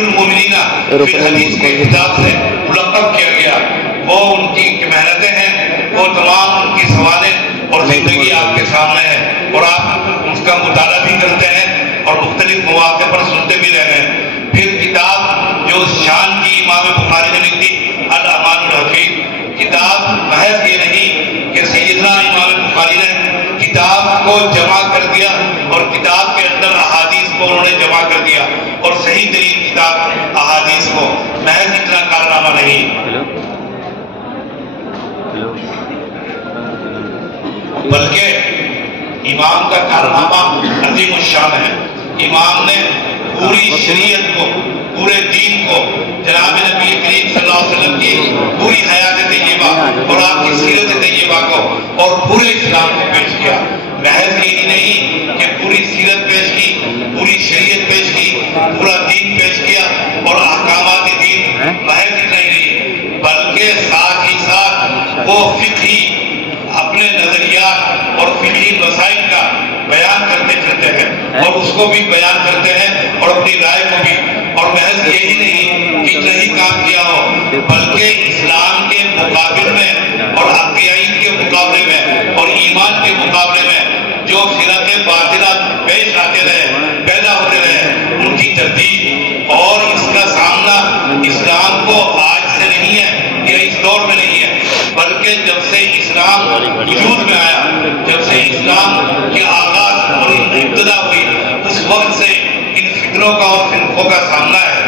المومنین فی الحدیث کے کتاب سے ملقب کیا گیا. وہ ان کی محنتیں ہیں، وہ تمام ان کی سوانح اور زندگی آپ کے سامنے ہے، اور آپ اس کا مطالعہ بھی کرتے ہیں اور مختلف مواقع پر سنتے بھی رہے ہیں. پھر کتاب جو شان کی امام بخاری نے لکھی الامان الحفیظ، کتاب محض یہ نہیں کہ سیدنا امام بخاری نے کتاب کو جمع کر دیا اور کتاب کے اندر احادیث کو انہوں نے جمع کر دیا، اور صحیح ترین کتاب احادیث کو، محض اتنا کارنامہ نہیں بلکہ امام کا کارنامہ عظیم الشان ہے. امام نے پوری شریعت کو، پورے دین کو، جناب نبی کریم صلی اللہ علیہ وسلم کی پوری حیات طیبہ اور آپ کی سیرت طیبہ کو اور پورے اسلام کو پیش کیا. محض یہی نہیں کہ پوری سیرت پیش کی، پوری شریعت پیش کی، پورا دین پیش کیا اور احکامات دین، محض اتنا ہی نہیں بلکہ ساتھ ہی ساتھ وہ فقہی اپنے نظریات اور فقہی مسائل کا بیان کرتے ہیں اور اس کو بھی بیان کرتے ہیں اور اپنی رائے کو بھی. اور محض یہی نہیں کہ اتنا ہی کام کیا ہو بلکہ اسلام کے مقابل میں اور عقائد کے مقابلے میں اور ایمان کے مقابلے میں جو فرقے باطلہ پیش آتے رہے، پیدا ہوتے رہے، ان کی تردید اور اس کا سامنا اسلام کو آج سے نہیں ہے یا اس دور میں نہیں ہے بلکہ جب سے اسلام وجود میں آیا، جب سے اسلام کے آغاز اور ابتدا ہوئی، اس وقت سے ان فکروں کا اور فرقوں کا سامنا ہے.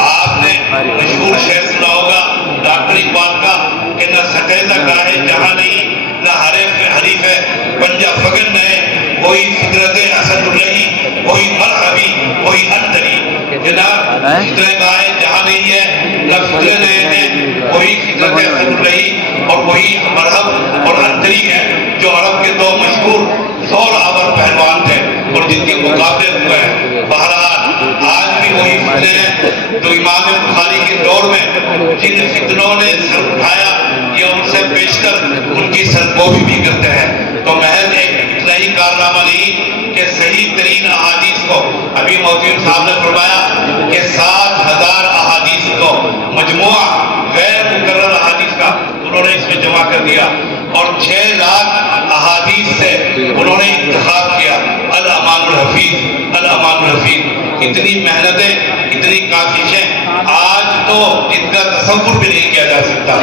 آپ نے مشہور شعر سنا ہوگا ڈاکٹر اقبال کا کہ نہ ستیزہ گاہے جہاں نہیں، نہ حریف میں حریف ہے پنجہ فگن نئے، وہی فطرت اسد رہی، وہی مرحبی، وہی اندری. جناب فطرت گاہے جہاں نہیں ہے، نہ فطرت نئے ہیں، وہی فطرت اسد رہی اور وہی مرحب اور اندری ہے جو عرب کے دو مشہور زور آور پہلوان تھے اور جن کے مقابلے ہوئے ہیں. بہرحال آج بھی وہی فتنے ہیں تو امام بخاری کے دور میں جن فتنوں نے سر اٹھایا یا ان سے بیشتر ان کی سرکوبی بھی کرتے ہیں. تو محض ایک اتنا ہی کارنامہ نہیں کہ صحیح ترین احادیث کو، ابھی محترم صاحب نے فرمایا کہ 7,000 احادیث کو مجموعہ غیر مکرر احادیث کا انہوں نے اس میں جمع کر دیا اور 6 لاکھ احادیث سے انہوں نے انتخاب کیا الامان الحفیظ، الامان الحفیظ. اتنی محنتیں، اتنی کاوشیں آج تو ان کا تصور بھی نہیں کیا جا سکتا،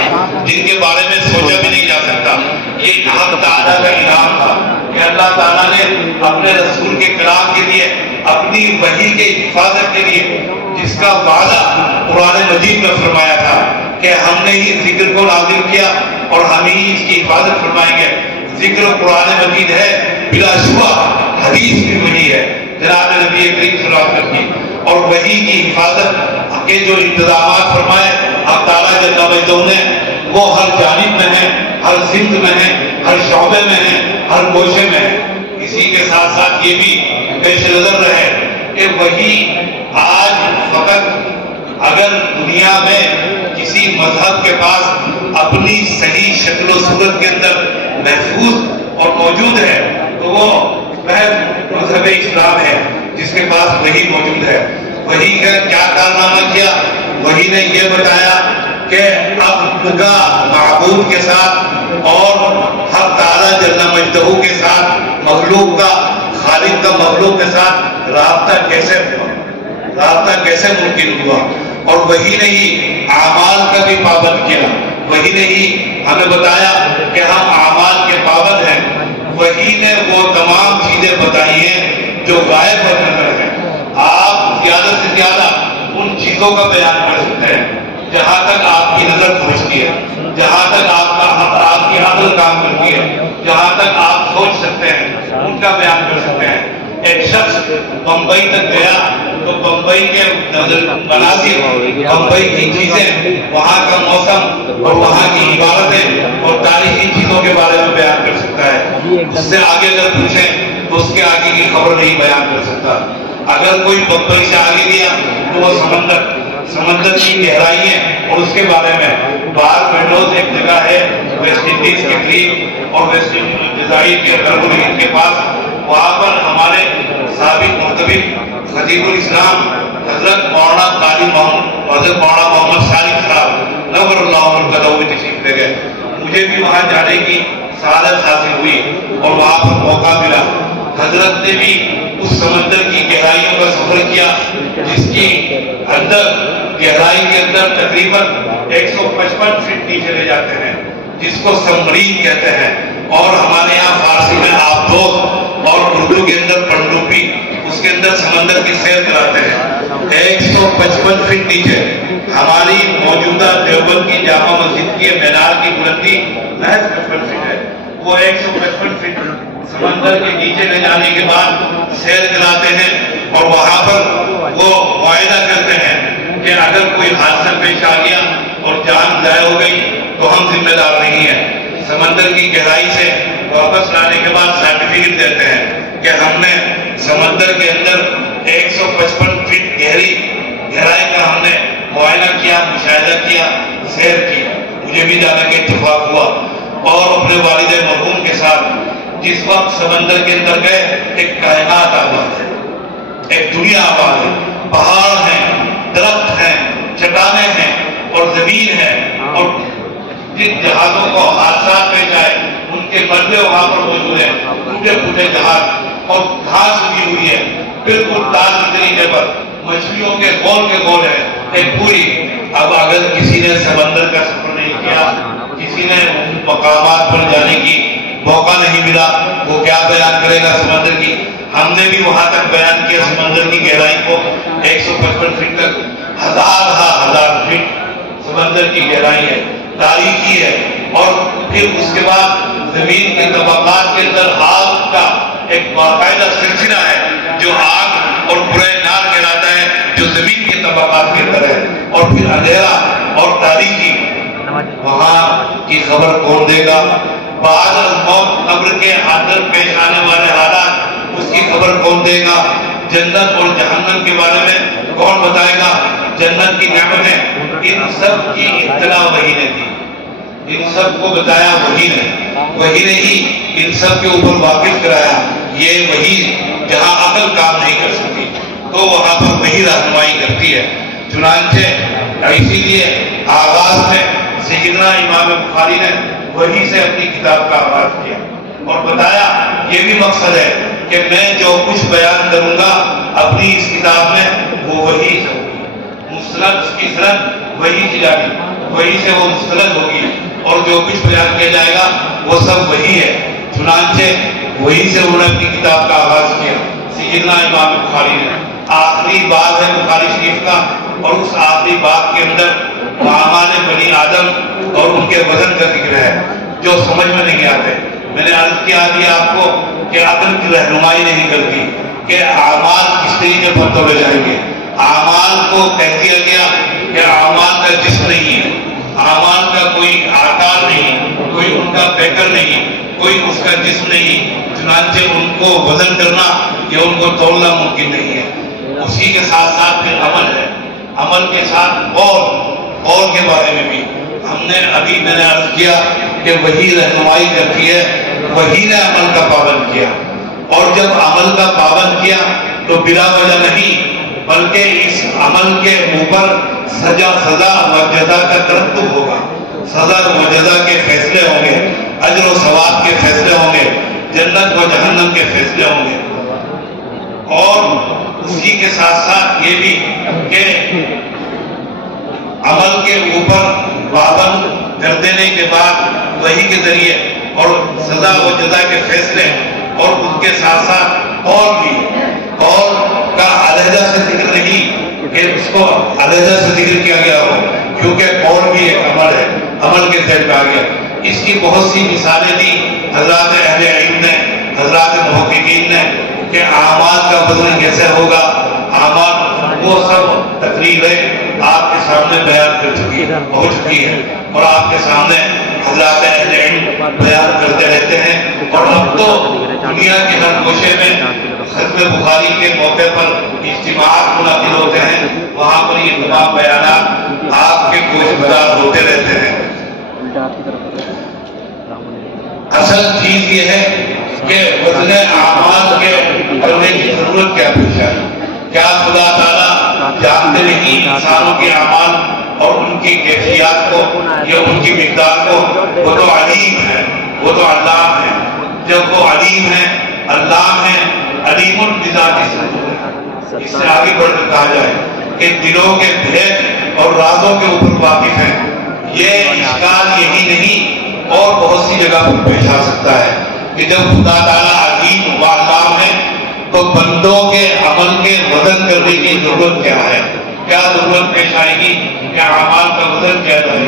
جن کے بارے میں سوچا بھی نہیں جا سکتا. یہ حق تعالیٰ کا انعام تھا کہ اللہ تعالیٰ نے اپنے رسول کے کلام کے لیے، اپنی وحی کے حفاظت کے لیے جس کا وعدہ قرآن مجید میں فرمایا تھا کہ ہم نے ہی ذکر کو نازل کیا اور ہم ہی اس کی حفاظت فرمائیں گے. ذکر قرآن مجید ہے، بلا شبہ حدیث بھی وہی ہے جناب نبی کریم صلی اللہ علیہ وسلم کی، اور وہی کی حفاظت کے جو انتظامات فرمائے اب تعالیٰ جل مجدہ نے وہ ہر جانب میں ہیں، ہر سمت میں ہیں، ہر شعبے میں ہیں، ہر گوشے میں ہیں. اسی کے ساتھ ساتھ یہ بھی پیش نظر رہے کہ وہی آج فقط اگر دنیا میں کسی مذہب کے پاس اپنی صحیح شکل و صورت کے اندر محفوظ اور موجود ہے تو وہ مذہب اسلام ہے جس کے پاس وہی موجود ہے. وہی کا کیا کارنامہ کیا؟ وہی نے یہ بتایا کہ اب کا معبود کے ساتھ اور حق تعالیٰ جل مجدہ کے ساتھ، مخلوق کا، خالق کا مخلوق کے ساتھ رابطہ کیسے ممکن ہوا. اور وہی نے ہی اعمال کا بھی پابند کیا. وہی نے ہی ہمیں بتایا کہ ہم اعمال کے پابند ہیں. وہی نے وہ تمام چیزیں بتائی ہیں جو غائب پر نظر ہیں. آپ زیادہ سے زیادہ ان چیزوں کا بیان کر سکتے ہیں جہاں تک آپ کی نظر پہنچتی ہے، جہاں تک آپ کی عقل کام کرتی ہے، جہاں تک آپ سوچ سکتے ہیں ان کا بیان کر سکتے ہیں. ایک شخص بمبئی تک گیا تو بمبئی کے مناظر، بمبئی کی چیزیں، وہاں کا موسم اور وہاں کی عبارتیں اور تاریخی چیزوں کے بارے میں بیان کر سکتا ہے. اس سے آگے اگر پوچھیں تو اس کے آگے کی خبر نہیں بیان کر سکتا. اگر کوئی بمبئی سے آگے گیا تو وہ سمندر کی گہرائییں اور اس کے بارے میں. بار ونڈوز ایک جگہ ہے ویسٹ انڈیز کے قریب اور ویسٹ جزائر کے کے پاس، وہاں پر ہمارے سابق مرتبط خطیب الاسلام حضرت مولانا قاری حضرت مولانا محمد صالح صاحب نور اللہ برکتہ میں تشریف لے گئے. مجھے بھی وہاں جانے کی سعادت حاصل ہوئی اور وہاں پر موقع ملا. حضرت نے بھی اس سمندر کی گہرائیوں کا سفر کیا جس کی اندر گہرائی کے اندر تقریباً 155 فٹ نیچے لے جاتے ہیں جس کو سمرین کہتے ہیں، اور ہمارے یہاں فارسی میں آبدوز اور اردو کے اندر پنڈوبی، اس کے اندر سمندر کی سیر کراتے ہیں. 155 فٹ نیچے ہماری موجودہ دیوبند کی جامع مسجد کی مینار کی بلندی محض 55 فٹ ہے. وہ 155 فٹ سمندر کے نیچے لے جانے کے بعد سیر کراتے ہیں اور وہاں پر وہ معاہدہ کرتے ہیں کہ اگر کوئی حادثہ پیش آ گیا اور جان ضائع ہو گئی تو ہم ذمہ دار نہیں ہیں. سمندر کی گہرائی سے واپس لانے کے بعد سرٹیفکیٹ دیتے ہیں کہ ہم نے سمندر کے اندر 155 فٹ گہرائی کا ہم نے معائنہ کیا، مشاہدہ کیا، سیر کی. مجھے بھی جانے کا اتفاق ہوا اور اپنے والد مرحوم کے ساتھ جس وقت سمندر کے اندر گئے ایک کائنات آباد ہے، ایک دنیا آباد ہے، پہاڑ ہیں، درخت ہیں، چٹانیں ہیں اور زمین ہے، اور جن جہازوں کو حادثات پیش آئے ان کے مردے وہاں پر موجود ہیں، ٹوٹے پھوٹے جہاز، اور گھاس اگی ہوئی ہے بالکل تار کی طریقے پر، مچھلیوں کے گول ہے ایک پوری. اب اگر کسی نے سمندر کا سفر نہیں کیا، کسی نے ان مقامات پر جانے کی موقع نہیں ملا، وہ کیا بیان کرے گا سمندر کی. ہم نے بھی وہاں تک بیان کیا سمندر کی گہرائی کو 155 فٹ تک، ہزار فٹ سمندر کی گہرائی ہے، تاریخی ہے. اور پھر اس کے بعد زمین کے طبقات کے اندر آگ کا ایک باقاعدہ سلسلہ ہے جو آگ اور برے نار کہلاتا ہے، جو زمین کے طبقات کے اندر ہے. اور پھر اندھیرا اور تاریخی، وہاں کی خبر کون دے گا؟ بعد از موت قبر کے اندر پیش آنے والے حالات، اس کی خبر کون دے گا؟ جنت اور جہنم کے بارے میں کون بتائے گا؟ جنت کی نعمتیں، ان سب کی اطلاع وحی نے دی، ان سب کو بتایا وحی نے. وحی نے ہی ان سب کے اوپر واقف کرایا. یہ وحی جہاں عقل کام نہیں کر سکتی تو وہاں پر وحی رہنمائی کرتی ہے. چنانچہ اسی لیے آغاز میں سیدنا امام بخاری نے وحی سے اپنی کتاب کا آغاز کیا اور بتایا یہ بھی مقصد ہے کہ میں جو کچھ بیان کروں گا اپنی اس کتاب میں وہ وحی سے ہوگی، مستند اس کی سند وحی کی جائے گی، وحی سے وہ مستند ہوگی، اور جو کچھ بیان کیا جائے گا وہ سب وحی ہے. چنانچہ وحی سے انہوں نے اپنی کتاب کا آغاز کیا سیدنا امام بخاری نے. آخری باب ہے بخاری شریف کا، اور اس آخری باب کے اندر اعمال بنی آدم اور ان کے وزن کا ذکر ہے جو سمجھ میں نہیں آتے. میں نے عرض کیا آپ کو کہ عقل کی رہنمائی نہیں کرتی کہ اعمال کس طریقے پر تولے جائیں گے. اعمال کو کہہ دیا گیا کہ اعمال کا جسم نہیں ہے، اعمال کا کوئی آکار نہیں، کوئی ان کا پیکر نہیں، کوئی اس کا جسم نہیں. چنانچہ ان کو وزن کرنا یا ان کو تولنا ممکن نہیں ہے. اسی کے ساتھ ساتھ پھر عمل ہے، عمل کے ساتھ اور کے بارے میں بھی ہم نے ابھی میں نے عرض کیا کہ وہی رہنمائی کرتی ہے، وہی نے عمل کا پابند کیا. اور جب عمل کا پابند کیا تو بلا وجہ نہیں بلکہ اس عمل کے اوپر سزا و جزا کا ترتب ہوگا، سزا و جزا کے فیصلے ہوں گے، اجر و ثواب کے فیصلے ہوں گے، جنت و جہنم کے فیصلے ہوں گے. اور اسی کے ساتھ ساتھ یہ بھی کہ عمل کے اوپر پابند کر دینے کے بعد وحی کے ذریعے اور سزا و جزا کے فیصلے، اور اس کے ساتھ ساتھ اور کا علیحدہ سے ذکر نہیں کہ اس کو علیحدہ سے ذکر کیا گیا ہو، کیونکہ اور بھی ایک عمل ہے، عمل کے تحت آ گیا. اس کی بہت سی مثالیں دی حضرات اہل علم نے، حضرات محققین نے کہ اعمال کا وزن کیسے ہوگا. اعمال وہ سب تقریریں آپ کے سامنے بیان ہو چکی ہے اور آپ کے سامنے حضرات اہل علم بیان کرتے رہتے ہیں. اور اب تو دنیا کے ہر گوشے میں ختم بخاری کے موقع پر اجتماعات منعقد ہوتے ہیں، وہاں پر یہ تمام بیانات آپ کے گوش گزار ہوتے رہتے ہیں. اصل چیز یہ ہے کہ وزن اعمال کے کرنے کی ضرورت کیا پیش آئی، کیا انسانوں کے اعمال اور ان کی کیفیات کو یا ان کی مقدار کو، وہ تو علیم ہے، وہ تو علام ہے۔ جب وہ علیم ہے، علام ہے، علیم بذات الصدور ہے، اس سے آگے بڑھ کر کہا جائے کہ دلوں کے بھید اور رازوں کے اوپر واقف ہے۔ یہ اشکال یہی نہیں اور بہت سی جگہ پر پیش آ سکتا ہے کہ جب خدا تعالیٰ علیم و علام ہے تو بندوں کے عمل کے وزن کرنے کی ضرورت کیا ہے؟ کیا ضرورت پیش آئے گی کہ اعمال کا وزن کیا جائے؟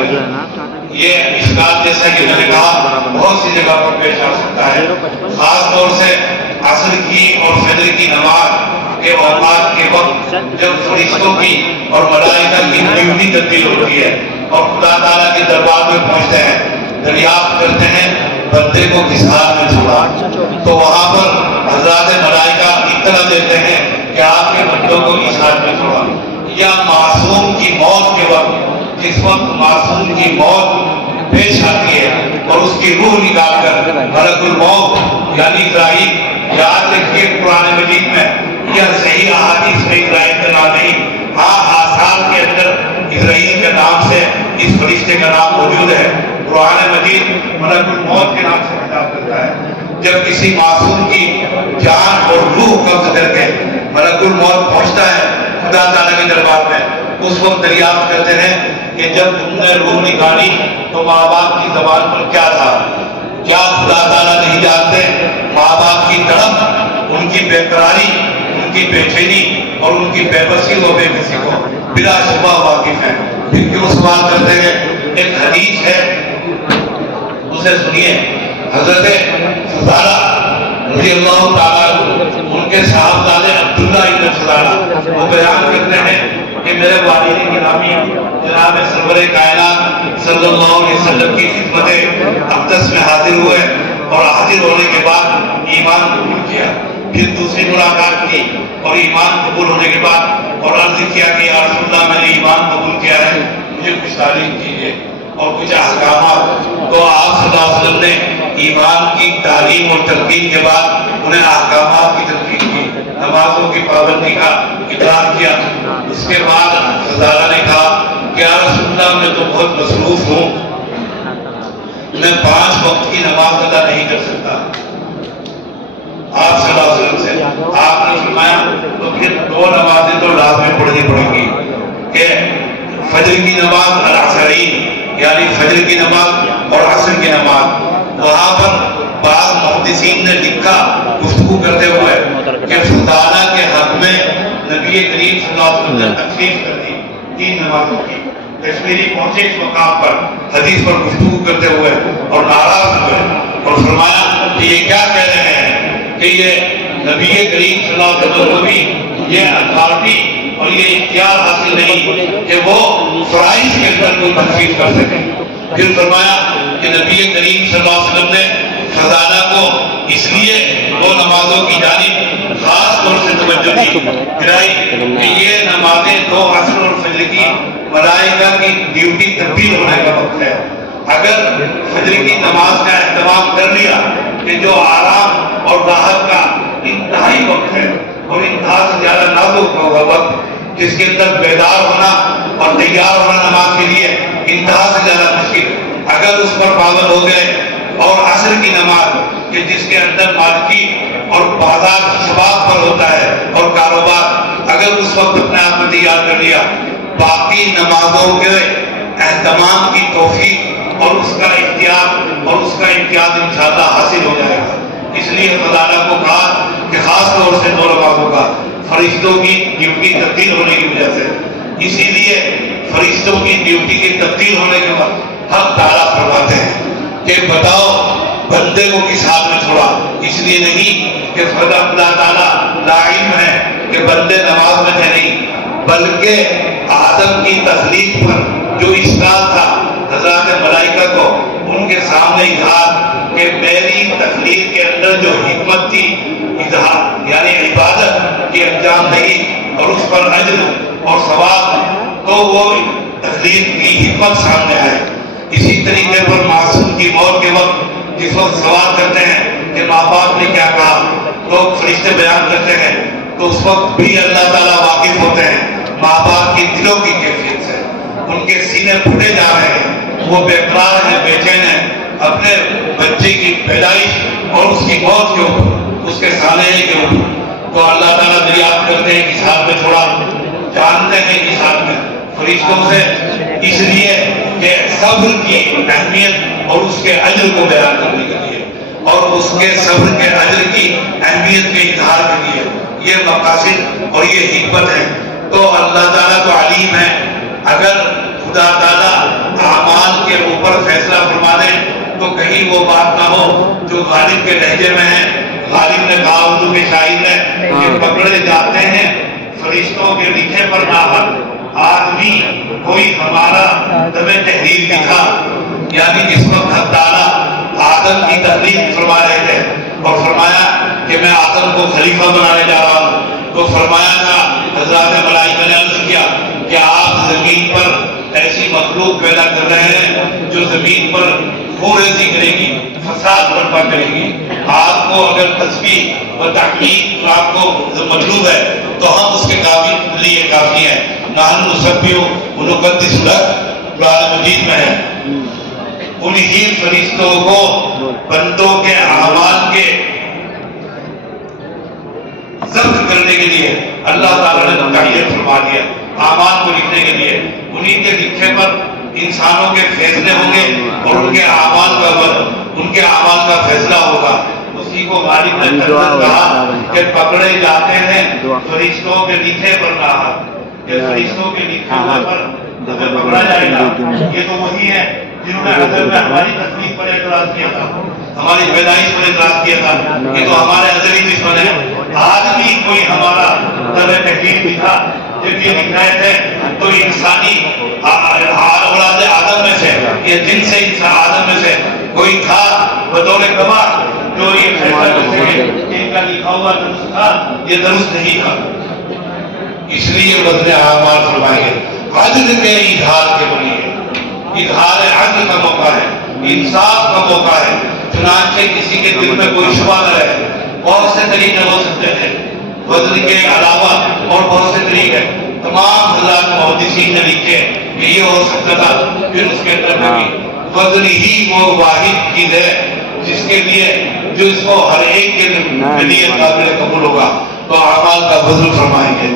یہ اشکال جیسا کہ میں نے کہا بہت سی جگہ پر پیش آ سکتا ہے، خاص طور سے عصر کی اور فجر کی نماز کے اوقات کے وقت جب فرشتوں کی اور ملائکہ کی ڈیوٹی تبدیل ہوتی ہے اور خدا تعالیٰ کے دربار میں پہنچتے ہیں، دریافت کرتے ہیں بندے کو کس حال میں چھوڑا، تو وہاں پر حضرات ملائکہ اطلاع دیتے ہیں کہ آپ کے بندوں کو کس حال میں چھوڑا۔ یا معصوم کی موت کے وقت، جس وقت معصوم کی موت پیش آتی ہے اور اس کی روح نکال کر ملک الموت یعنی اسرائیل، یاد رکھیے قرآن مجید میں یا صحیح احادیث میں اسرائیل کا نام نہیں، آثار کے اندر اسرائیل کے نام سے اس فرشتے کا نام موجود ہے۔ قرآن مجید ملک الموت کے نام سے خطاب کرتا ہے۔ جب کسی معصوم کی جان اور روح قبض کر کے ملک الموت پہنچتا ہے خدا تعالیٰ کے دربار میں، اس وقت دریافت کرتے ہیں کہ جب تم نے روح نکالی تو ماں باپ کی زبان پر کیا تھا؟ کیا خدا تعالیٰ نہیں جانتے؟ ماں باپ کی تڑپ، ان کی بے قراری، ان کی بے چینی اور ان کی بے بسی و بے کسی کو بلا شبہ واقف ہے۔ پھر کیوں سوال کرتے ہیں؟ ایک حدیث ہے، اسے سنیے۔ حضرت فضالہ رضی اللہ تعالیٰ ان کے صاحبزادے عبداللہ ابن فضالہ وہ بیان کرتے ہیں کہ میرے والد گرامی جناب سرور کائنات صلی اللہ علیہ وسلم کی خدمت اقدس میں حاضر ہوئے اور حاضر ہونے کے بعد ایمان قبول کیا، پھر دوسری ملاقات کی اور ایمان قبول ہونے کے بعد اور عرض کیا کہ یا رسول اللہ میں نے ایمان قبول کیا ہے، مجھے کچھ تعلیم کیجیے اور کچھ احکامات۔ تو آپ صلی اللہ علیہ وسلم نے ایمان کی تعلیم اور تلقین کے بعد انہیں احکامات کی تلقین کی، نمازوں کی پابندی کا اطلاع کیا۔ اس کے بعد فضالہ نے کہا کہ یا رسول اللہ میں تو بہت مصروف ہوں، میں 5 وقت کی نماز ادا نہیں کر سکتا۔ آپ صلی اللہ علیہ وسلم سے آپ نے فرمایا تو پھر 2 نمازیں تو لازمی پڑھنی پڑیں گی کہ فجر کی نماز العصرین یعنی فجر کی نماز اور عصر کی نماز۔ وہاں پر بعض محدثین نے لکھا گفتگو کرتے ہوئے کہ فضالہ کے حق میں نبی کریم صلی اللہ علیہ وسلم نے تخفیف کر دی 3 نمازوں کی۔ کشمیری پہنچے اس مقام پر حدیث پر گفتگو کرتے ہوئے اور ناراض ہوئے اور فرمایا کہ یہ کیا کہہ رہے ہیں کہ یہ نبی کریم صلی اللہ علیہ وسلم بھی یہ اتھارٹی اور یہ اختیار حاصل نہیں کہ وہ فرائض کے اندر کوئی تخفیف کر سکے۔ پھر فرمایا کہ نبی کریم صلی اللہ علیہ وسلم نے فضالہ کو اس لیے وہ نمازوں کی جانب خاص طور سے توجہ دلائی کہ یہ نمازیں 2 عصر اور فجر کی ملائکہ کی ڈیوٹی تبدیل ہونے کا وقت ہے۔ اگر فجر کی نماز کا اہتمام کر لیا کہ جو آرام اور راحت کا انتہائی وقت ہے اور انتہا سے زیادہ نازک ہوگا وقت، جس کے اندر بیدار ہونا اور تیار ہونا نماز کے لیے انتہا سے زیادہ مشکل، اگر اس پر پابند ہو گئے اور عصر کی نماز کہ جس کے اندر مالکی اور بازار شباب پر ہوتا ہے اور کاروبار، اگر اس وقت اپنے آپ میں تیار کر لیا، باقی نمازوں کے اہتمام کی توفیق اور اس کا اختیار اور اس کا امتیاز انشاءاللہ حاصل ہو جائے گا۔ اس لیے خدا کو کہا کہ خاص طور سے 2 نمازوں کا فرشتوں کی ڈیوٹی تبدیل ہونے کی وجہ سے، اسی لیے فرشتوں کی ڈیوٹی کی تبدیل ہونے کے بعد حق تعالیٰ فرماتے ہیں کہ بتاؤ بندے کو کس حال میں چھوڑا۔ اس لیے نہیں کہ اللہ تعالیٰ لا علم ہے کہ بندے نماز میں تھے، نہیں، بلکہ آدم کی تخلیق پر جو اشکال تھا حضرات ملائکہ کو ان کے سامنے اظہار کہ میری تخلیق کے اندر جو حکمت تھی اظہار یعنی عبادت کی انجام دہی اور اس پر اجر اور ثواب، تو وہ تخلیق کی حکمت سامنے آئے۔ اسی طریقے پر معصوم کی موت کے وقت جس وقت سوال کرتے ہیں کہ ماں باپ نے کیا کہا، لوگ فرشتے بیان کرتے ہیں، تو اس وقت بھی اللہ تعالیٰ واقف ہوتے ہیں ماں باپ کی دلوں کی کے سینے پھٹے جا رہے ہیں، وہ بے قرار ہیں، بے چین ہیں اپنے بچے کی پیدائش اور اس کی موت کے اوپر، اس کے سالے کے اوپر. تو اللہ تعالیٰ دریافت کرتے ہیں کس حال میں چھوڑا، جانتے ہیں کس حال میں فرشتوں سے، اس لیے کہ صبر کی اہمیت اور اس کے اجر کو بیان کرنے کے لیے اور اس کے صبر کے اجر کی اہمیت کے اظہار کے لیے یہ مقاصد اور یہ حکمت ہے. تو اللہ تعالیٰ تو علیم ہے، اگر خدا تعالیٰ اعمال کے اوپر فیصلہ فرما دے تو کہیں وہ بات نہ ہو جو غالب کے لہجے میں ہے. غالب نے کہا اردو کے شاعر نے کہ پکڑے جاتے ہیں فرشتوں کے لکھے پر ناحق آدمی کوئی ہمارا دم تحریر لکھا. یعنی جس وقت حق تعالیٰ آدم کی تخلیق فرما رہے تھے اور فرمایا کہ میں آدم کو خلیفہ بنانے جا رہا ہوں، تو فرمایا تھا حضرات ملائکہ نے عرض کیا کہ آپ زمین پر ایسی مخلوق پیدا کر رہے ہیں جو زمین پر خوریزی کرے گی، فساد برپا کرے گی. آپ کو اگر تسبیح و تحمید آپ کو مطلوب ہے تو ہم اس کے لیے کافی ہیں. نحن نسبح و نقدس لک قرآن مجید میں ہے. انہی فرشتوں کو بندوں کے اعمال کے ضبط کرنے کے لیے اللہ تعالیٰ نے متعین فرما دیا، اعمال کو لکھنے کے لیے. انہی کے لکھے پر انسانوں کے فیصلے ہوں گے اور ان کے اعمال کا فیصلہ ہوگا. اسی کو غالب نے کہا کہ پکڑے جاتے ہیں فرشتوں کے لکھے پر ناحق، کہ فرشتوں کے لکھے پر ہمیں پکڑا جائے گا. یہ تو وہی ہے جنہوں نے حضرت میں ہماری تخلیق پر اعتراض کیا تھا، ہماری پیدائش پر اعتراض کیا تھا. یہ تو ہمارے ازلی دشمن ہے. آدمی کوئی ہمارا دم تحریر لکھا، جب یہ لکھ رہے تھے تو انسانی اولاد آدم میں سے یا جن سے انسان آدم میں سے کوئی تھا بطور گواہ جو یہ فیصلہ کرتے ہیں ان کا لکھا ہوا درست تھا، یہ درست نہیں تھا. اس لیے وزن اعمال فرمائے عدل کے اظہار کے لیے، اظہار عدل کا موقع ہے، انصاف کا موقع ہے. چنانچہ کسی کے دل میں کوئی شبہ نہ رہے. بہت سے طریقے ہو سکتے ہیں وزن کے علاوہ، اور بہت سے طریقے تمام حضرات محدثین نے لکھے کہ یہ ہو سکتا تھا. پھر اس کے اندر بھی وزن ہی وہ واحد چیز ہے جس کے لیے جو اس کو ہر ایک کے لیے قابل قبول ہوگا. تو اعمال کا وزن فرمائیں گے.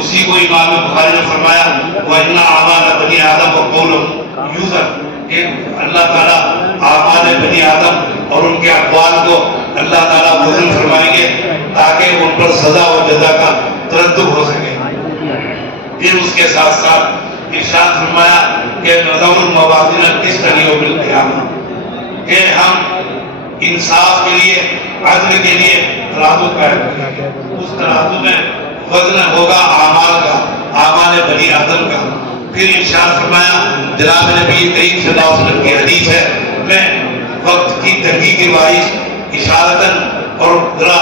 اسی کو امام بخاری نے فرمایا وَإِنَّ أَعْمَالَ بَنِي آدَمَ وَقَوْلُهُمْ يُوزَنُ، کہ اللہ تعالیٰ اعمال بنی آدم اور ان کے اقوال کو اللہ تعالیٰ وزن فرمائیں گے تاکہ ان پر سزا و جزا کا ترتب ہو سکے. پھر اس کے ساتھ ساتھ ارشاد فرمایا کہ نَضَعُ الْمَوَازِينَ الْقِسْطَ لِيَوْمِ الْقِيَامَةِ، کہ ہم انصاف کے لیے، عدل کے لیے ترازو قائم کریں گے. اس ترازو میں وزن ہوگا اعمال کا، اعمال بنی آدم کا. پھر ارشاد فرمایا جناب نبی کریم صلی اللہ علیہ وسلم کی حدیث ہے، میں وقت کی تنگی کے باعث اشارتاً اور ذرا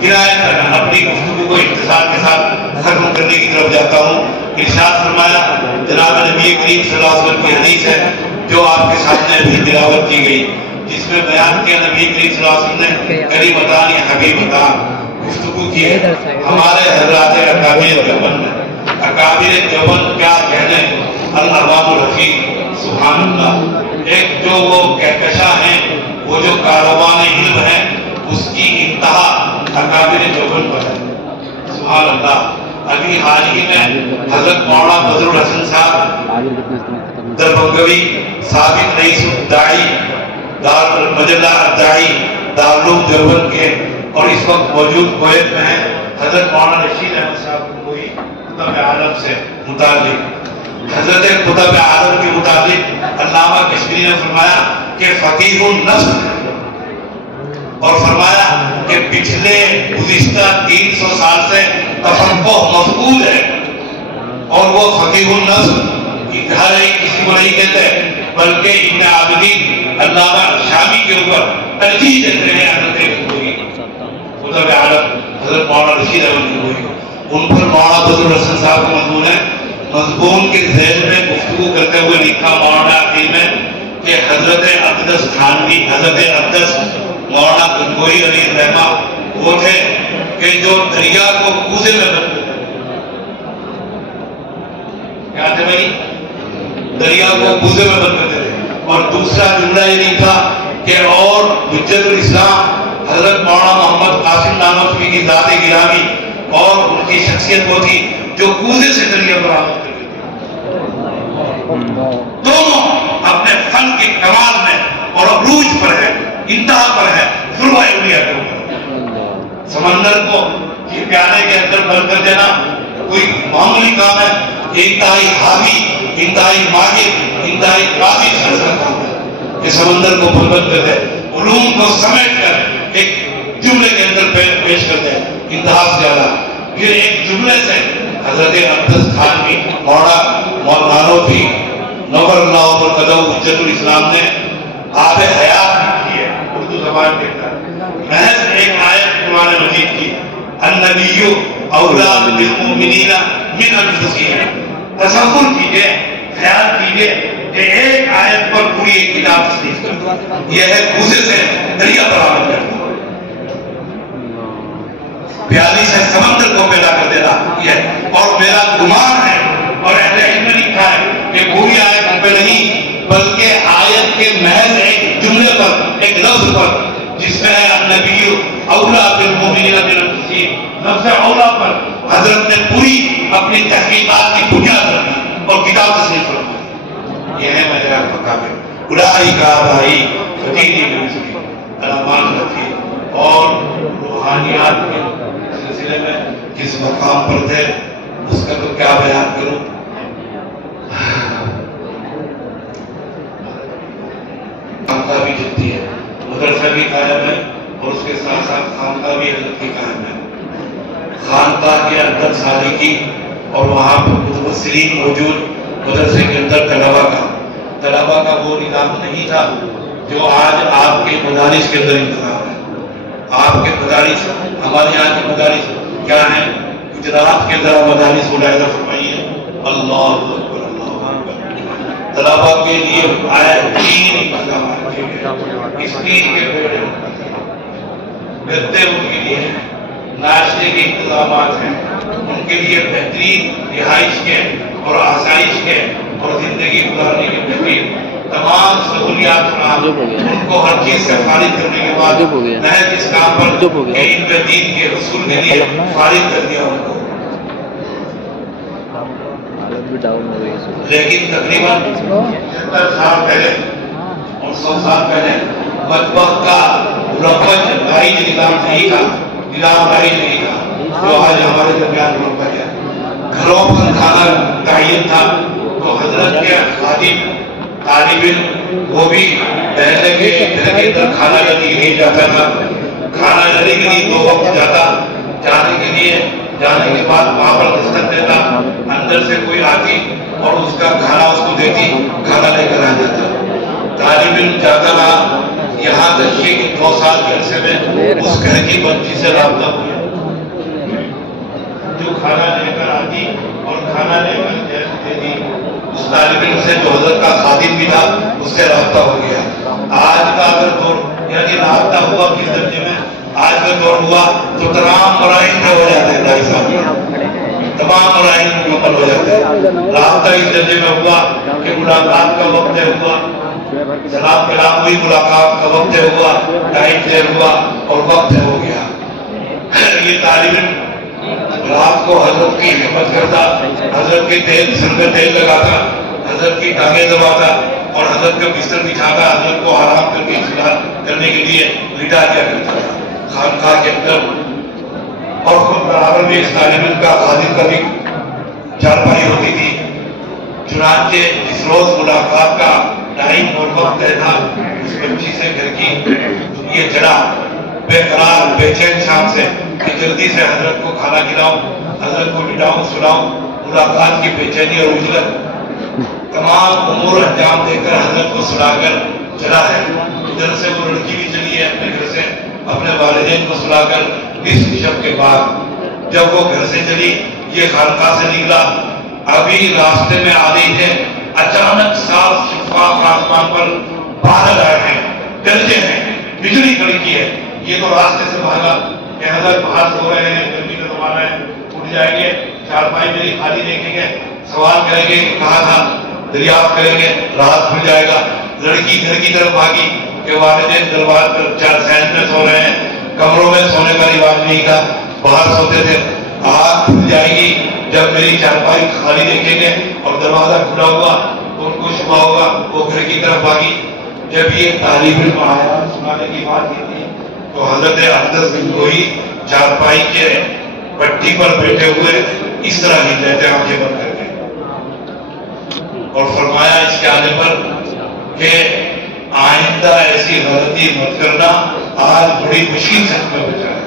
کرایہ اپنی گفتگو کو اختصار کے ساتھ ختم کرنے کی طرف جاتا ہوں. ارشاد فرمایا جناب نبی کریم صلی اللہ علیہ وسلم کی حدیث ہے جو آپ کے سامنے ابھی تلاوت کی گئی، جس میں بیان کیا نبی کریم صلی اللہ علیہ وسلم نے کریمتان یا حبیبتان گفتگو کی ہے. ہمارے حضرات اکابر دیوبند میں، اکابر دیوبند کیا کہنے، الارباب الرفیق، سبحان اللہ. ایک جو وہ کہکشاں ہیں، وہ جو کاروان علم ہے، اس کی انتہا اکابر دیوبند پر ہے. سبحان اللہ. ابھی حال ہی میں حضرت مولانا بدر الحسن صاحب دربنگوی ثابت رئیس الداعی دار مجلہ الداعی دارالعلوم دیوبند کے اور اس وقت موجود کویت میں ہیں، حضرت مولانا رشید احمد صاحب کوئی قطب عالم سے متعلق، حضرت قطب عالم کے مطابق علامہ کشمیری نے فرمایا کہ فقیہ النصر، اور فرمایا کہ پچھلے گزشتہ 300 سال سے تفقہ مفقود ہے. اور وہ فقیہ النصر ہر ایک کسی کو نہیں کہتے، بلکہ ابن عابدین علامہ شامی کے اوپر ترجیح دیتے ہیں حضرت قطب عالم حضرت مولانا رشید احمد. ان پر مولانا بدر الحسن صاحب کا مضمون ہے. مضمون کے ذیل میں گفتگو کرتے ہوئے لکھا مولانا عقیل میں کہ حضرت اقدس تھانوی، حضرت اقدس مولانا گنگوئی علی رحمہ وہ تھے کہ جو دریا کو کوزے میں بدلتے تھے. کیا تھے بھائی؟ دریا کو کوزے میں بند کرتے تھے. اور دوسرا جملہ یہ نہیں تھا کہ اور حجت الاسلام حضرت مولانا محمد قاسم نانوتوی کی ذات گرامی اور ان کی شخصیت وہ تھی جو کوزے سے دریا برآمد کرتے تھے. دونوں اپنے فن کے کمال میں اور عروج پر ہے، انتہا پر ہے، فروع اولیاء کے اوپر. سمندر کو یہ پیالے کے اندر بند کر دینا کوئی معمولی کام ہے، انتہائی حاوی، انتہائی ماہر، انتہائی قابل شخص کام ہے کہ سمندر کو بند کر دے، علوم کو سمیٹ کر ایک جملے کے اندر پیش کر دے، انتہا سے زیادہ. پھر ایک جملے سے حضرت اقدس خان بھی مولانا بھی نور اللہ پر قدم حجت الاسلام نے آب حیات لکھی ہے اردو زبان کے اندر. محض ایک آیت قرآن مجید کی، النبی اولا بالمؤمنین من انفسہم. تصور کیجئے، خیال کیجئے کہ ایک آیت پر پوری ایک کتاب تصنیف کرتا. یہ ہے کوزے سے دریا برآمد کرتا، پیالی سے سمندر کو پیدا کر دینا. یہ اور میرا گمان ہے اور اہل علم نے لکھا ہے کہ پوری آیت پہ نہیں بلکہ آیت کے محض ایک جملے پر، ایک لفظ پر جس میں ہے النبی اولا بالمؤمنین من انفسہم، لفظ اولا پر حضرت نے پوری اپنی تحقیقات کی بنیاد رکھی اور کتاب تصنیف فرمائی. یہ ہے میرے مقابل اولئک آبائی فدینی بمثلی علامات رکھی. اور روحانیات کے سلسلے میں کس مقام پر تھے اس کا تو کیا بیان کروں. خانقاہ بھی چلتی ہے، مدرسہ بھی قائم ہے اور اس کے ساتھ ساتھ خانقاہ بھی حضرت کی قائم ہے. خانقاہ کے اندر سالی کی اور وہاں پر متبصرین موجود. مدرسے کے اندر طلبہ کا وہ نظام نہیں تھا جو آج آپ کے مدارس کے اندر انتظام ہے. آپ کے مدارس، ہمارے یہاں کے مدارس کیا ہیں؟ گجرات کے ذرا مدارس ملاحظہ فرمائیے، اللہ اکبر اللہ اکبر. طلبہ کے لیے تین انتظامات کیے گئے. اسٹیج کے گدے ان کے لیے ہیں، ناشتے کے انتظامات ہیں ان کے لیے، بہترین رہائش کے اور آسائش کے اور زندگی گزارنے کے بہترین تمام سہولیات فراہم. ان کو ہر چیز سے فارغ کرنے کے بعد محض اس کام پر کہ ان کے دین کے رسول کے لیے فارغ کر دیا ان کو. لیکن تقریباً 70 سال پہلے اور 100 سال پہلے مطبخ کا مربج رائج نظام نہیں تھا، نظام رائج نہیں تھا جو آج ہمارے درمیان مربج ہے. گھروں پر کھانا تعین تھا تو حضرت کے خادم طالب علم وہ بھی پہلے کے گھر کے اندر کھانا لینے کے لیے جاتا تھا. کھانا لینے کے لیے 2 وقت جاتا، جانے کے لیے جانے کے بعد وہاں پر دستک دیتا، اندر سے کوئی آتی اور اس کا کھانا اس کو دیتی، کھانا لے کر آ جاتا. طالب علم جاتا رہا یہاں تک کہ 2 سال کے عرصے میں اس گھر کی بچی سے رابطہ ہو گیا جو کھانا لے کر آتی اور کھانا لے کر دیتی. اس طالب علم سے جو حضرت کا خادم بھی تھا اس سے رابطہ ہو گیا. آج کا اگر دور یعنی رابطہ ہوا کس درجے میں، آج کا دور ہوا تو تمام مراحل میں ہو جاتے ہیں بھائی صاحب، تمام مراحل مکمل ہو جاتے ہیں. رابطہ اس درجے میں ہوا کہ ملاقات کا وقت طے ہوا، سلام کلام ہوئی، ملاقات کا وقت طے ہوا، ٹائم طے ہوا اور وقت طے ہو گیا. یہ طالب علم رات کو حضرت کی خدمت کرتا، حضرت کے تیل سر میں تیل لگاتا، حضرت کی ٹانگیں دباتا اور حضرت کا بستر بچھاتا، حضرت کو آرام کر کے استراحت کرنے کے لیے لٹا دیا کرتا تھا خانقاہ کے اندر. اور خود برابر میں اس طالب علم کا خادم کا بھی چارپائی ہوتی تھی. چنانچہ جس روز ملاقات کا ٹائم اور وقت طے تھا اس بچی سے گھر کی یہ چڑھا بے قرار بے چین شام سے کہ جلدی سے حضرت کو کھانا کھلاؤں، حضرت کو لٹاؤں سلاؤں. ملاقات کی بے چینی اور اجلت تمام امور انجام دے کر حضرت کو سلا کر چلا ہے. ادھر سے وہ لڑکی بھی چلی ہے اپنے گھر سے اپنے والدین کو سلا کر. اس شب کے بعد جب وہ گھر سے چلی یہ خانقاہ سے نکلا، ابھی راستے میں آ رہی تھے، اچانک صاف شفاف آسمان پر بادل آئے ہیں، گرجے ہیں، بجلی کڑکی ہے. یہ تو راستے سے بھاگا کہ حضرت باہر سو رہے ہیں، گرمی کا زمانہ ہے، اٹھ جائیں گے، چارپائی میری خالی دیکھیں گے، سوال کریں گے کہاں تھا، دریافت کریں گے، رات کھل جائے گا. لڑکی گھر کی طرف بھاگی کہ والدین دربار پر 4 سائنس میں سو رہے ہیں، کمروں میں سونے کا رواج نہیں تھا، باہر سوتے تھے. آنکھ کھل جائے گی جب میری چارپائی خالی دیکھیں گے اور دروازہ کھلا ہوا تو ان کو شبہ ہوگا، وہ گھر کی طرف بھاگی. جب یہ طالب علم آیا سنانے کی بات کی تھی تو حضرت اقدس بن گوئی چارپائی کے پٹی پر بیٹھے ہوئے اس طرح ہی رہتے آنکھیں بند کر کے، اور فرمایا اس کے آنے پر کہ آئندہ ایسی غلطی مت کرنا، آج بڑی مشکل سے ہمیں بچا ہے.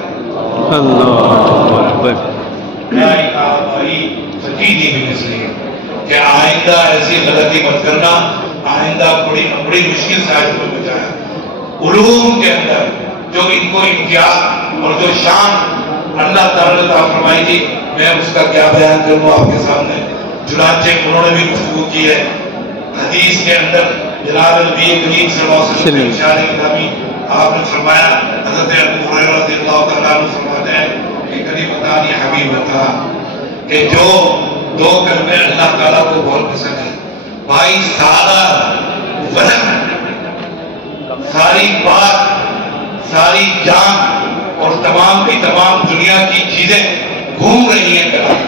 کہ آئندہ ایسی غلطی مت کرنا، آئندہ بڑی مشکل سے آج ہمیں بچا ہے. علوم کے اندر جو ان کو امتیاز اور جو شان اللہ تعالیٰ نے فرمائی تھی، میں اس کا کیا بیان کروں آپ کے سامنے. چنانچہ انہوں نے بھی گفتگو کی ہے. حدیث کے اندر جناب نبی کریم صلی اللہ علیہ وسلم ارشاد گرامی آپ نے فرمایا، حضرت ابو ہریرہ رضی اللہ تعالیٰ عنہ فرماتے ہیں کہ کلمتان حبیبتان، کہ جو 2 کلمے اللہ تعالیٰ کو بہت پسند ہے. بھائی سارا وزن، ساری بات، ساری جان اور تمام کی تمام دنیا کی چیزیں گھوم رہی ہیں کلام.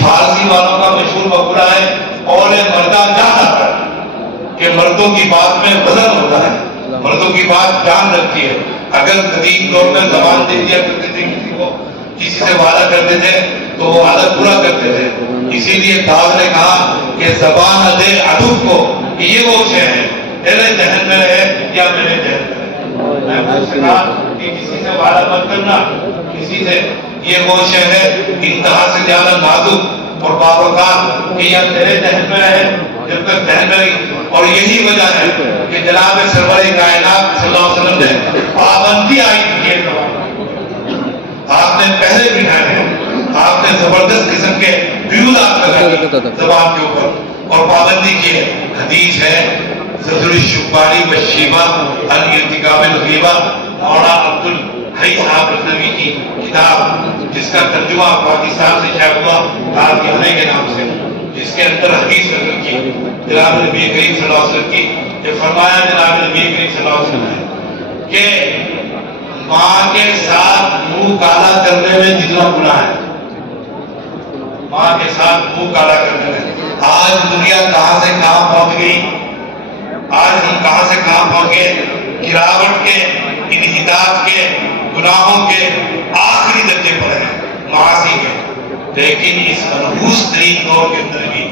فارسی والوں کا مشہور مقولہ ہے اول مردہ جان آتا ہے، کہ مردوں کی بات میں وزن ہوتا ہے، مردوں کی بات جان رکھتی ہے. اگر قدیم دور میں زبان دے دیا کرتے تھے کسی کو، کسی سے وعدہ کرتے تھے تو وہ وعدہ پورا کرتے تھے. اسی لیے داغ نے کہا کہ زبان دے عدو کو کہ یہ وہ شے ہے تیرے ذہن میں رہے یا میرے ذہن میں رہے. میں نے کہا کہ کسی سے وعدہ مت کرنا، کسی سے، یہ وہ شے ہے انتہا سے زیادہ نازک اور باوقار کہ یا تیرے ذہن میں رہے جب تک ذہن میں رہی. اور یہی وجہ ہے کہ جناب سرور کائنات صلی اللہ علیہ وسلم نے پابندی عائد کی ہے. آپ نے پہلے بٹھائے ہیں، آپ نے زبردست قسم کے بیرودات لگائے زبان کے اوپر اور پابندی کی ہے. حدیث ہے زجر الشبانی والشیبہ عن ارتکاب الغیبہ، مولانا عبد الحی صاحب رضوی کی کتاب جس کا ترجمہ پاکستان سے شائع ہوا قادیانی کے نام سے، جس کے اندر حدیث نقل کی جناب نبی کریم صلی اللہ علیہ وسلم کی. یہ فرمایا جناب نبی کریم صلی اللہ علیہ وسلم نے کہ ماں کے ساتھ منہ کالا کرنے میں جتنا گناہ ہے، ماں کے ساتھ منہ کالا کرنے میں، آج دنیا کہاں سے کہاں پہنچ گئی، آج ہم کہاں سے کہاں پہنچ گئے. گراوٹ کے، انحطاط کے، گناہوں کے آخری درجے پر ہیں، معاصی کے. لیکن اس منحوس ترین دور کے اندر بھی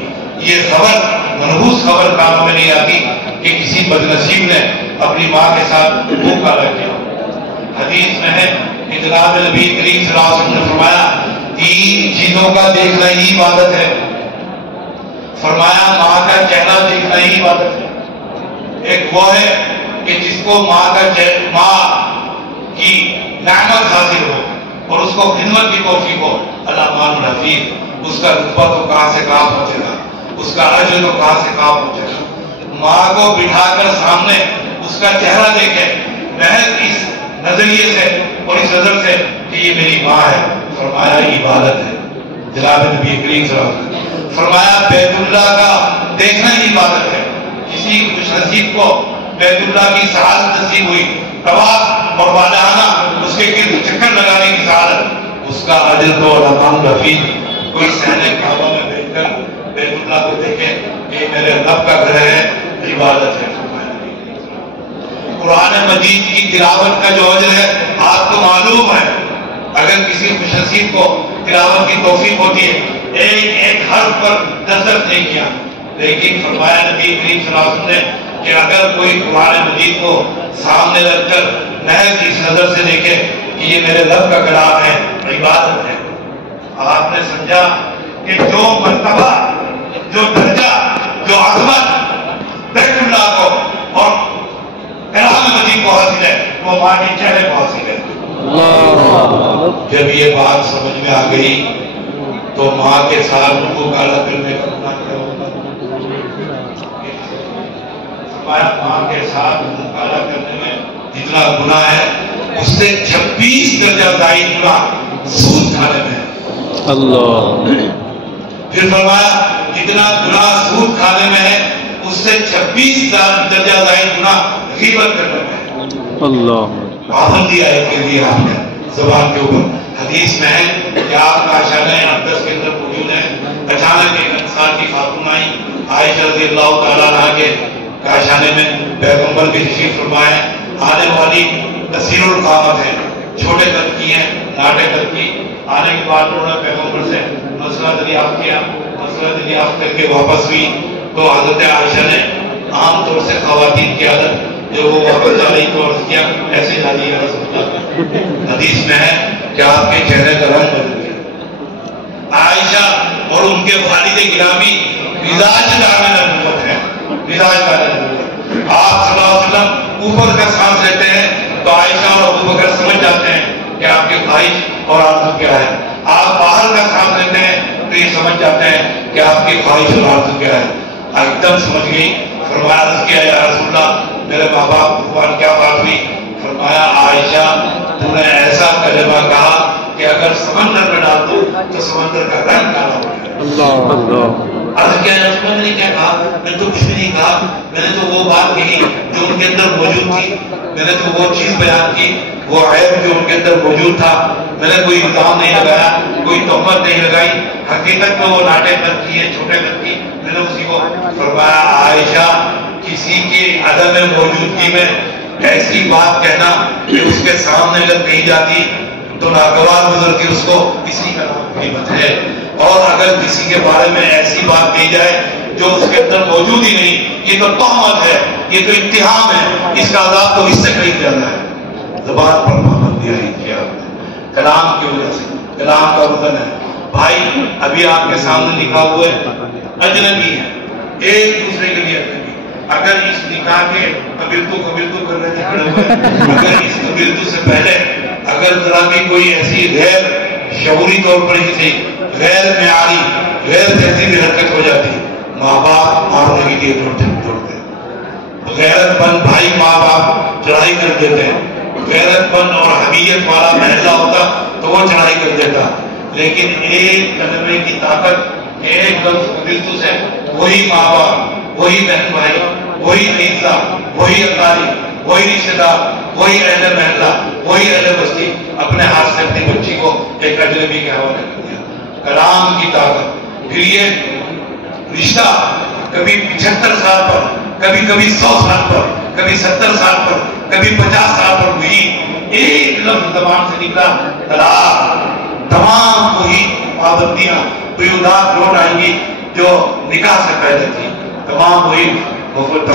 یہ خبر، منحوس خبر کانوں میں نہیں آتی کہ کسی بدنصیب نے اپنی ماں کے ساتھ منہ کالا کیا. حدیث میں ہے کہ جناب نبی کریم صلی اللہ علیہ وسلم نے فرمایا 3 چیزوں کا دیکھنا ہی عبادت ہے. فرمایا ماں کا چہرہ دیکھنا ہی عبادت ہے. ایک وہ ہے کہ جس کو ماں کی نعمت حاصل ہو اور اس کو خدمت کی توفیق ہو، الامان الحفیظ، اس کا رتبہ تو کہاں سے کہاں پہنچے گا، اس کا اجر تو کہاں سے کہاں پہنچے گا. ماں کو بٹھا کر سامنے اس کا چہرہ دیکھے محض اس نظریے سے اور اس نظر سے کہ یہ میری ماں ہے، فرمایا عبادت ہے. جناب نبی کریم صلی اللہ علیہ وسلم فرمایا بیت اللہ کا دیکھنا ہی عبادت ہے. کسی خوش نصیب کو بیت اللہ کی سعادت نصیب ہوئی، طواف اور والہانہ اس کے گرد چکر لگانے کی سعادت، اس کا اجر تو الامان الحفیظ. کوئی صحن کعبہ میں بیٹھ کر بیت اللہ کو دیکھے کہ میرے رب کا گھر ہے، عبادت ہے. قرآن مجید کی تلاوت کا جو اجر ہے آپ کو معلوم ہے. اگر کسی خوش نصیب کو تلاوت کی توفیق ہوتی ہے، ایک حرف پر دستخط نہیں کیا، لیکن فرمایا نبی کریم صلی اللہ علیہ وسلم نے کہ اگر کوئی قرآن مجید کو سامنے رکھ کر محض اس نظر سے دیکھے کہ یہ میرے رب کا کلام ہے، عبادت ہے. آپ نے سمجھا کہ جو مرتبہ، جو درجہ، جو عظمت بیت اللہ کو اور کلام مجید کو حاصل ہے وہ ماں کے چہرے کو حاصل ہے. جب یہ بات سمجھ میں آ گئی تو ماں کے ساتھ منہ کالا کرنے کا گناہ کیا ہوگا. ماں کے ساتھ منہ کالا کرنے میں جتنا گناہ ہے اس سے 26 درجہ زائد گناہ سود کھانے میں. اللہ. پھر فرمایا جتنا گناہ سود کھانے میں ہے اس سے 26 درجہ زائد گناہ غیبت کرنے میں ہے. اللہ. پابندی آئے کے لیے آپ نے زبان کے اوپر. حدیث میں ہے کہ آپ کا شانہ اقدس کے اندر موجود ہے. اچانک ایک انصار کی خاتون آئی عائشہ رضی اللہ تعالیٰ عنہ کے کاشانے میں. پیغمبر بھی تشریف فرمائے. آنے والی قصیر القامت ہے, چھوٹے قد کی ہیں, ناٹے قد کی. آنے کے بعد انہوں نے پیغمبر سے مسئلہ دریافت کیا. مسئلہ دریافت کر کے واپس ہوئی تو حضرت عائشہ نے عام طور سے خواتین کی عادت جو وہ واپس جا رہی کو عرض کیا ایسے جا رہی ہے رسول اللہ. حدیث میں ہے کہ آپ کے چہرے کا رنگ بدل گیا. عائشہ اور ان کے والد گرامی مزاج کا نبوت ہے, مزاج کا نبوت. آپ صلی اللہ علیہ وسلم اوپر کا سانس لیتے ہیں تو عائشہ اور ابو بکر سمجھ جاتے ہیں کہ آپ کی خواہش اور آرزو کیا ہے. آپ باہر کا سانس لیتے ہیں تو یہ سمجھ جاتے ہیں کہ آپ کی خواہش اور آرزو کیا ہے. ایک دم سمجھ گئی. فرمایا عرض کیا یا رسول اللہ میرے ماں باپ بھگوان کیا بات ہوئی؟ فرمایا عائشہ تو نے ایسا کلمہ کہا کہ اگر سمندر میں ڈال دو تو سمندر کا رنگ کالا ہو جائے. اللہ. اللہ. عرض کیا میں نے کیا کہا؟ میں نے تو کچھ بھی نہیں کہا. میں نے تو وہ بات کہی جو ان کے اندر موجود تھی. میں نے تو وہ چیز بیان کی, وہ عیب جو ان کے اندر موجود تھا. میں نے کوئی الزام نہیں لگایا, کوئی تہمت نہیں لگائی. حقیقت میں وہ ناٹے قد کی ہے, چھوٹے قد کی. میں نے اسی کو فرمایا عائشہ کسی کی عدم موجودگی میں ایسی بات کہنا کہ اس کے سامنے اگر کہی جاتی تو ناگوار گزرتی اس کو کسی کا نام قیمت ہے. اور اگر کسی کے بارے میں ایسی بات کہی جائے جو اس کے اندر موجود ہی نہیں, یہ تو تہمت ہے, یہ تو اتہام ہے. اس کا عذاب تو اس سے قریب جانا ہے. زبان پر پابندی آئی کیا کلام کی وجہ سے. کلام کا وزن ہے بھائی. ابھی آپ کے سامنے لکھا ہوا ہے اجنبی ہے, ایک دوسرے کے لیے اجنبی. اگر اس نکاح کے قبیلتو کر رہے تھے, اگر اس قبیلتو سے پہلے اگر ذرا بھی کوئی ایسی غیر شعوری طور پر کسی غیر معیاری غیر تہذیبی حرکت ہو جاتی, ماں باپ مارنے کے لیے دوڑتے. غیرت پن بھائی ماں باپ چڑھائی کر دیتے ہیں. غیرت پن اور حمیت والا محلہ ہوتا تو وہ چڑھائی کر دیتا. لیکن ایک کلمے کی طاقت ایک لفظ قبیلتو سے وہی ماں باپ, وہی بہن بھائی, وہی عیسیٰ, وہی اقاری, وہی رشتہ دار, وہی اہل محلہ, وہی اہل بستی اپنے ہاتھ سے اپنی بچی کو ایک اجنبی کے حوالے کر دیا. کلام کی طاقت. پھر یہ رشتہ کبھی 75 سال پر, کبھی 100 سال پر, کبھی 70 سال پر, کبھی 50 سال پر ہوئی. ایک لفظ زبان سے نکلا طلاق. تمام وہی پابندیاں قیودات لوٹ آئیں گی جو نکاح سے پہلے تھی. تمام وہی فرد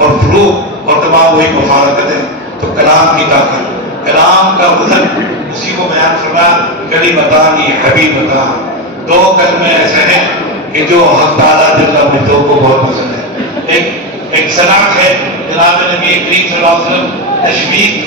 اور فروغ اور تمام وہی مفارقتیں. تو کلام کی طاقت, کلام کا وزن, اسی کو بیان کرنا. کلمتان حبیبتان, دو کلمے ایسے ہیں کہ جو حق تعالیٰ جل مجدہ کو بہت پسند ہے. ایک صنعت ہے جناب نبی کریم صلی اللہ علیہ وسلم تشبیہ